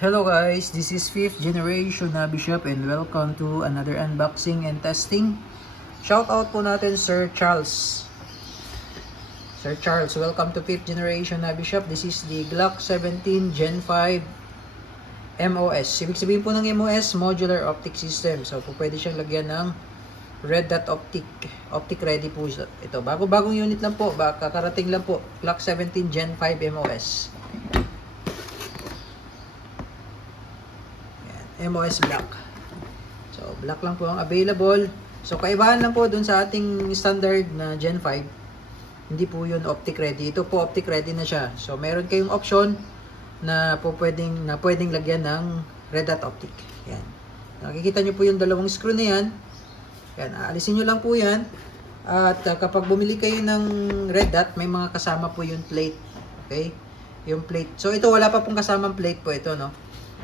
Hello guys, this is 5th generation na Bishop and welcome to another unboxing and testing. Shout out po natin Sir Charles. Sir Charles, welcome to 5th generation na Bishop. This is the Glock 17 Gen 5 MOS. Ibig sabihin po ng MOS, Modular Optic System. So po pwede siyang lagyan ng red dot optic. Optic ready po ito. Bagong unit lang po, kakarating lang po. Glock 17 Gen 5 MOS. MOS black. So, black lang po ang available. So, kaibahan lang po dun sa ating standard na Gen 5. Hindi po yun optic ready. Ito po optic ready na siya. So, meron kayong option na po pwedeng lagyan ng red dot optic. Yan. Nakikita nyo po yung dalawang screw na yan. Yan. Aalisin nyo lang po yan. At kapag bumili kayo ng red dot, may mga kasama po yung plate. Okay? Yung plate. So, ito wala pa pong kasamang plate po ito, no?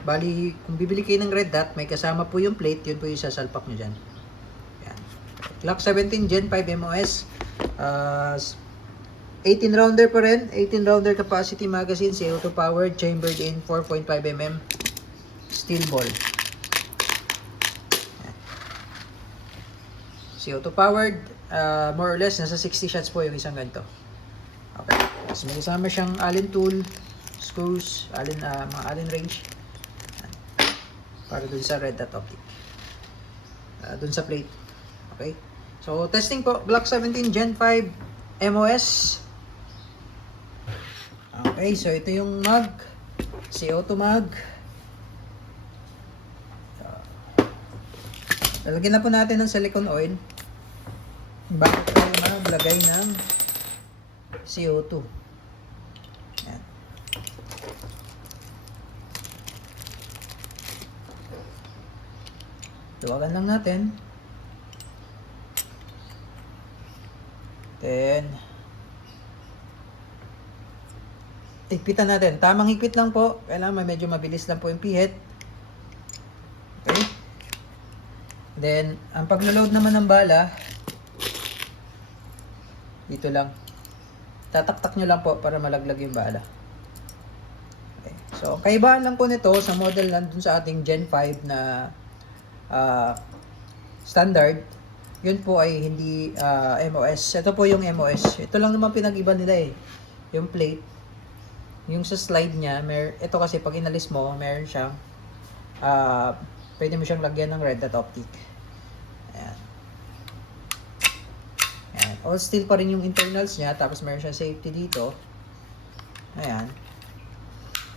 Bali, kung bibili kayo ng red dot, may kasama po yung plate, yun po yung sasalpak nyo dyan. Yan. Glock 17 Gen 5 MOS. 18 rounder pa rin. 18 rounder capacity magazine. CO2 powered. Chambered in 4.5mm. Steel ball. Yan. CO2 powered. More or less, nasa 60 shots po yung isang ganito. Okay. Tapos may kasama siyang Allen tool, screws, mga Allen wrench. Para dun sa red dot optic. Dun sa plate. Okay? So, testing po. Glock 17 Gen 5 MOS. Okay, so ito yung mag. CO2 mag. Lalagyan na po natin ng silicone oil. Bago tayo maglagay ng CO2. Yan. Tuwagan lang natin. Then, higpitan natin. Tamang higpit lang po. Kailangan medyo mabilis lang po yung pihit. Okay. Then, ang paglo-load naman ng bala, dito lang. Tataktak nyo lang po para malaglag yung bala. Okay. So, kaibahan lang po nito sa model nandun sa ating Gen 5 na standard, yun po ay hindi MOS. Ito po yung MOS. Ito lang naman pinag-iba nila eh. Yung plate, yung sa slide niya, ito kasi pag inalis mo, meron siyang pwede mo siyang lagyan ng red dot optic. Ayan. Ayan. All steel pa rin yung internals niya, tapos meron siyang safety dito. Ayan.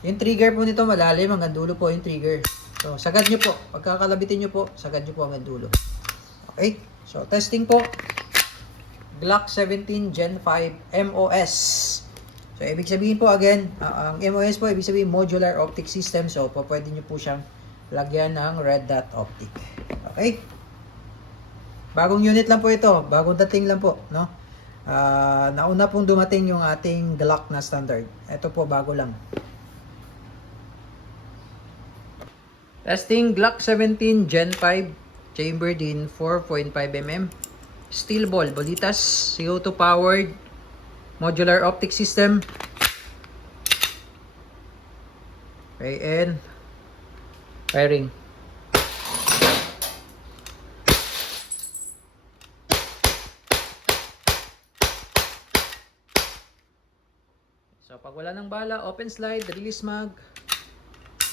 Yung trigger po nito malalim, hanggang dulo po yung trigger. So, sagad nyo po. Pagkakalabitin nyo po, sagad nyo po hanggang dulo. Okay? So, testing po. Glock 17 Gen 5 MOS. So, ibig sabihin po again, ang MOS po, ibig sabihin modular optic system. So, pwede nyo po siyang lagyan ng red dot optic. Okay? Bagong unit lang po ito. Bagong dating lang po. No? Nauna pong dumating yung ating Glock na standard. Ito po, bago lang. Testing Glock 17 Gen 5 chambered in 4.5mm steel ball, bolitas, CO2 powered modular optic system. Okay, and firing. So pag wala ng bala, open slide, release mag,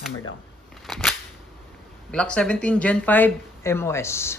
hammer down. Glock 17 Gen 5 MOS.